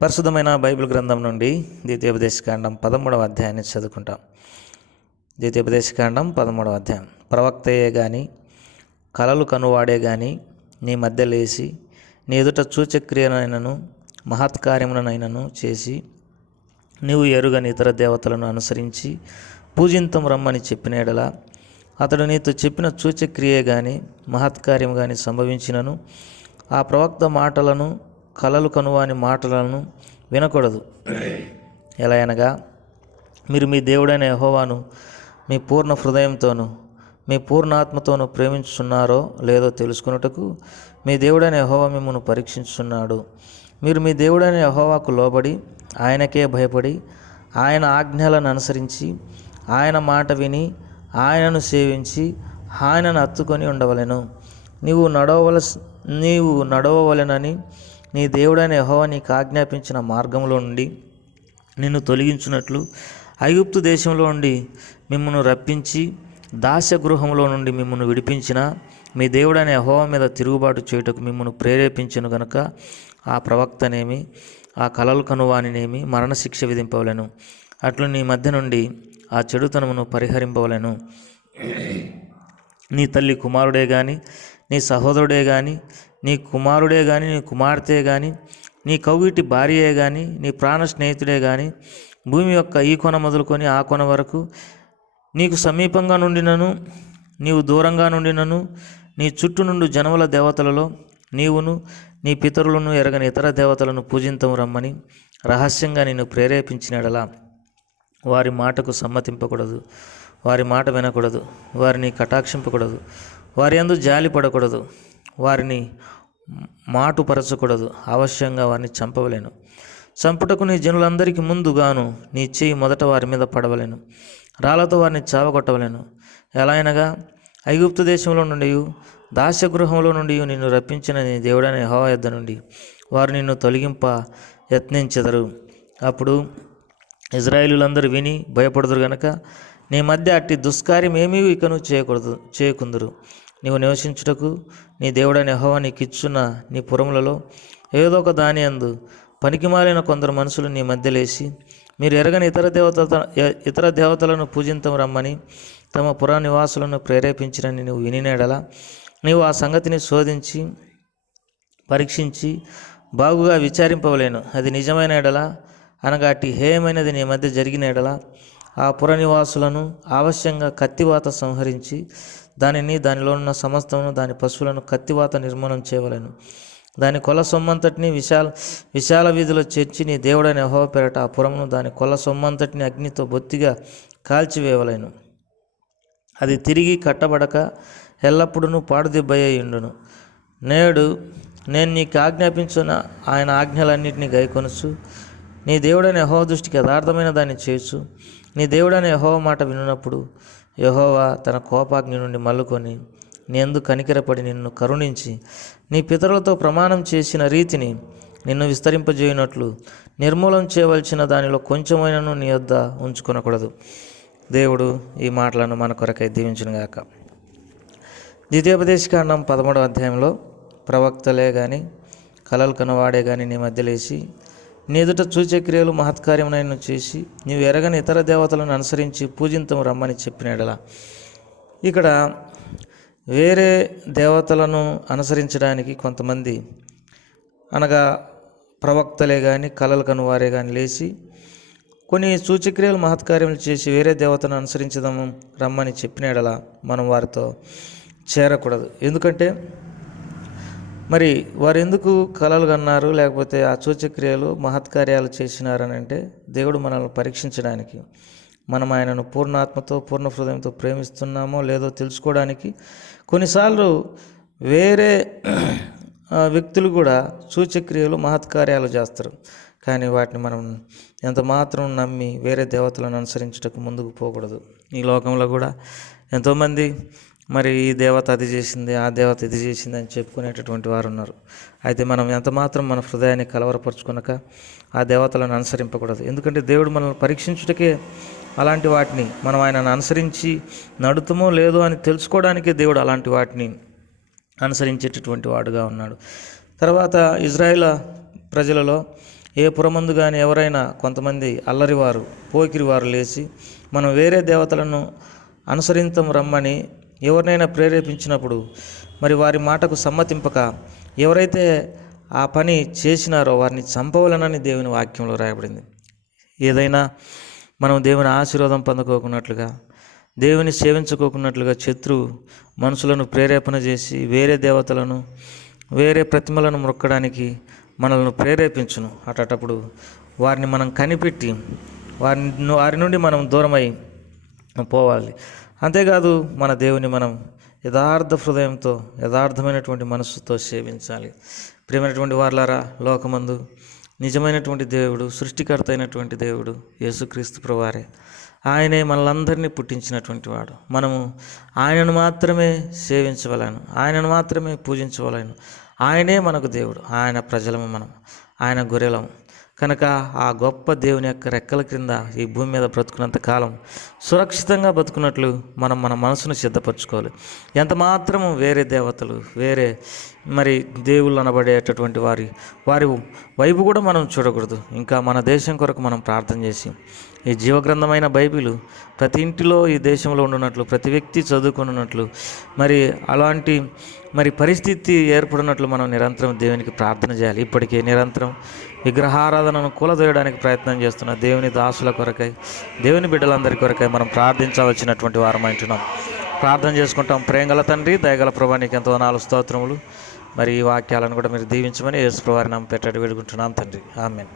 పరిశుద్ధమైన బైబిల్ గ్రంథం నుండి ద్వితీయోపదేశకాండం 13వ అధ్యాయాన్ని చదువుకుంటాం. ద్వితీయోపదేశకాండం 13వ అధ్యాయం. ప్రవక్తయే గాని కలలు కనువాడే గాని నీ మధ్య లేచి నీ ఎదుట సూచక్రియనైనను మహత్కార్యములనైనను చేసి నీవు ఎరుగని ఇతర దేవతలను అనుసరించి పూజింతం రమ్మని చెప్పిన ఎడల అతడు నీతో చెప్పిన సూచక్రియే గాని మహత్కార్యం గాని సంభవించినను ఆ ప్రవక్త మాటలను కలలు కనువాని మాటలను వినకూడదు. ఎలా అనగా, మీరు మీ దేవుడైన యెహోవాను మీ పూర్ణ హృదయంతోనూ మీ పూర్ణ ఆత్మతోనూ ప్రేమించుచున్నారో లేదో తెలుసుకొనుటకు మీ దేవుడైన యెహోవా మిమ్మును పరీక్షించుచున్నాడు. మీరు మీ దేవుడైన యెహోవాకు లోబడి ఆయనకే భయపడి ఆయన ఆజ్ఞలను అనుసరించి ఆయన మాట విని ఆయనను సేవించి ఆయనను హత్తుకొని ఉండవలెను. నీవు నడవవలెనని నీ దేవుడైన యెహోవా నీకు ఆజ్ఞాపించిన మార్గంలో నుండి నిన్ను తొలగించున్నట్లు ఐగుప్తు దేశంలో నుండి మిమ్మల్ని రప్పించి దాస్యగృహంలో నుండి మిమ్మల్ని విడిపించిన మీ దేవుడైన యెహోవా మీద తిరుగుబాటు చేయుటకు మిమ్మల్ని ప్రేరేపించను గనుక ఆ ప్రవక్తనేమి ఆ కలలు కనువానినేమి మరణశిక్ష విధింపవలెను. అట్లు నీ మధ్య నుండి ఆ చెడుతనమును పరిహరింపవలెను. నీ తల్లి కుమారుడే గాని నీ సహోదరుడే గాని నీ కుమారుడే గాని నీ కుమార్తె గాని నీ కౌగిటి భార్యే గాని నీ ప్రాణ స్నేహితుడే గాని భూమి యొక్క ఈ కొన మొదలుకొని ఆ కొన వరకు నీకు సమీపంగా నుండినను నీవు దూరంగా నుండినను నీ చుట్టూ నుండి జనముల దేవతలలో నీవును నీ పితరులను ఎరగని ఇతర దేవతలను పూజింతము రమ్మని రహస్యంగా నిన్ను ప్రేరేపించినడలా వారి మాటకు సమ్మతింపకూడదు, వారి మాట వినకూడదు, వారిని కటాక్షింపకూడదు, వారి యందు జాలి పడకూడదు, వారిని మాటుపరచకూడదు, అవశ్యంగా వారిని చంపవలేను. చంపుటకు నీ జనులందరికీ ముందుగాను నీ చేయి మొదట వారి మీద పడవలేను, రాళ్లతో వారిని చావగొట్టవలేను. ఎలా అయినగా ఐగుప్తు దేశంలో నుండి దాస్యగృహంలో నుండి నిన్ను రప్పించిన నీ దేవుడైన యెహోవా యొద్ద నుండి వారు నిన్ను తొలగింప యత్నించెదరు. అప్పుడు ఇశ్రాయేలులందరూ విని భయపడుదురు గనక నీ మధ్య అట్టి దుష్కార్యం ఏమీ ఇకను చేయకుందురు. నీవు నివసించుటకు నీ దేవుడైన యెహోవా నీకు ఇచ్చున్న నీ పురములలో ఏదో ఒక దాని యందు పనికిమాలిన కొందరు మనుషులు నీ మధ్య లేచి మీరు ఎరగని ఇతర దేవతలను పూజింతం రమ్మని తమ పుర నివాసులను ప్రేరేపించినని నువ్వు వినినెడలా నీవు ఆ సంగతిని శోధించి పరీక్షించి బాగుగా విచారింపవలేను. అది నిజమైన ఎడల అనగా అట్టి హేయమైనది నీ మధ్య జరిగిన ఎడల ఆ పుర నివాసులను అవశ్యంగా కత్తివాత సంహరించి దానిలో ఉన్న సమస్తమును దాని పశువులను కత్తివాత నిర్మూలన చేయవలెను. దాని కొల్ల సొమ్మంతటిని విశాల వీధిలో చేర్చి నీ దేవుడైన యెహోవా పేరట ఆ పురమును దాని కొల్ల సొమ్మంతటిని అగ్నితో బొత్తిగా కాల్చివేయవలెను. అది తిరిగి కట్టబడక ఎల్లప్పుడూ పాడుదిబ్బయ్యుండును. నేడు నేను నీకు ఆజ్ఞాపించిన ఆయన ఆజ్ఞలన్నింటినీ గైకొనుచు నీ దేవుడైన యెహోవా దృష్టికి యథార్థమైన దాన్ని చేయొచ్చు. నీ దేవుడైన యెహోవా మాట వినున్నప్పుడు యెహోవా తన కోపాగ్ని నుండి మల్లుకొని నీ యందు కనికరపడి నిన్ను కరుణించి నీ పితరులతో ప్రమాణం చేసిన రీతిని నిన్ను విస్తరింపజేయనట్లు నిర్మూలం చేయవలసిన దానిలో కొంచెమైనను నీ యొద్ద ఉంచుకొనకూడదు. దేవుడు ఈ మాటలను మన కొరకై దీవించునుగాక. ద్వితీయోపదేశకాండం 13వ అధ్యాయంలో ప్రవక్తలే గాని కలలు కనవాడే గాని నీ మధ్య లేచి నీ ఎదుట సూచక్రియలు మహత్కార్యమునైన చేసి నీవు ఎరగని ఇతర దేవతలను అనుసరించి పూజింతము రమ్మని చెప్పినడలా. ఇక్కడ వేరే దేవతలను అనుసరించడానికి కొంతమంది అనగా ప్రవక్తలే కానీ కలలు కనువారే కానీ లేచి కొన్ని సూచక్రియలు మహత్కార్యములు చేసి వేరే దేవతను అనుసరించదాము రమ్మని చెప్పినడలా మనం వారితో చేరకూడదు. ఎందుకంటే మరి వారు ఎందుకు కలలు కన్నారు లేకపోతే ఆ సూచక్రియలు మహత్కార్యాలు చేసినారని అంటే దేవుడు మనల్ని పరీక్షించడానికి, మనం ఆయనను పూర్ణాత్మతో పూర్ణ హృదయంతో ప్రేమిస్తున్నామో లేదో తెలుసుకోవడానికి. కొన్నిసార్లు వేరే వ్యక్తులు కూడా సూచక్రియలు మహత్కార్యాలు చేస్తారు, కానీ వాటిని మనం ఎంత మాత్రం నమ్మి వేరే దేవతలను అనుసరించటకు ముందుకు పోకూడదు. ఈ లోకంలో కూడా ఎంతోమంది మరి ఈ దేవత అది చేసింది, ఆ దేవత ఇది చేసింది అని చెప్పుకునేటటువంటి వారు ఉన్నారు. అయితే మనం ఎంత మాత్రం మన హృదయాన్ని కలవరపరుచుకునక ఆ దేవతలను అనుసరింపకూడదు. ఎందుకంటే దేవుడు మనల్ని పరీక్షించుటకే అలాంటి వాటిని మనం ఆయనను అనుసరించి నడుతుమో లేదో అని తెలుసుకోవడానికే దేవుడు అలాంటి వాటిని అనుసరించేటటువంటి వాడుగా ఉన్నాడు. తర్వాత ఇజ్రాయేల్ ప్రజలలో ఏ పురమందు కానీ ఎవరైనా కొంతమంది అల్లరివారు పోకిరివారు లేచి మనం వేరే దేవతలను అనుసరించం రమ్మని ఎవరినైనా ప్రేరేపించినప్పుడు మరి వారి మాటకు సమ్మతింపక ఎవరైతే ఆ పని చేసినారో వారిని చంపవలనని దేవుని వాక్యంలో రాయబడింది. ఏదైనా మనం దేవుని ఆశీర్వాదం పొందుకోకున్నట్లుగా, దేవుని సేవించుకోకున్నట్లుగా శత్రువు మనుషులను ప్రేరేపణ చేసి వేరే దేవతలను వేరే ప్రతిమలను మొక్కడానికి మనల్ని ప్రేరేపించును. అటప్పుడు వారిని మనం కనిపెట్టి వారి నుండి మనం దూరమై పోవాలి. అంతేకాదు మన దేవుని మనం యథార్థ హృదయంతో యథార్థమైనటువంటి మనస్సుతో సేవించాలి. ప్రియమైనటువంటి వారలారా, లోకమందు నిజమైనటువంటి దేవుడు, సృష్టికర్త అయినటువంటి దేవుడు యేసుక్రీస్తు ప్రభువారే. ఆయనే మనలందరినీ పుట్టించినటువంటి వాడు. మనము ఆయనను మాత్రమే సేవించవలను, ఆయనను మాత్రమే పూజించవలను. ఆయనే మనకు దేవుడు, ఆయన ప్రజలము, మనం ఆయన గొర్రెలము. కనుక ఆ గొప్ప దేవుని యొక్క రెక్కల క్రింద ఈ భూమి మీద బ్రతుకున్నంత కాలం సురక్షితంగా బతుకున్నట్లు మనం మన మనసును సిద్ధపరచుకోవాలి. ఎంత మాత్రము వేరే దేవతలు, వేరే మరి దేవుళ్ళు అనబడేటటువంటి వారి వైపు కూడా మనం చూడకూడదు. ఇంకా మన దేశం కొరకు మనం ప్రార్థన చేసి ఈ జీవగ్రంథమైన బైబిల్ ప్రతి ఇంటిలో ఈ దేశంలో ఉండున్నట్లు, ప్రతి వ్యక్తి చదువుకున్నట్లు, మరి అలాంటి పరిస్థితి ఏర్పడినట్లు మనం నిరంతరం దేవునికి ప్రార్థన చేయాలి. ఇప్పటికే నిరంతరం విగ్రహారాధనను కూలదోయడానికి ప్రయత్నం చేస్తున్న దేవుని దాసుల కొరకై, దేవుని బిడ్డలందరి కొరకై మనం ప్రార్థించవలసినటువంటి వారం అంటున్నాం. ప్రార్థన చేసుకుంటాం. ప్రేమగల తండ్రి, దయగల ప్రభా, నీకు ఎంతో నాలుగు స్తోత్రములు. మరి ఈ వాక్యాలను కూడా మీరు దీవించమని యేసు ప్రభువారి నామమున పెట్టడి వేడుకుంటున్నాం తండ్రి. ఆమేన్.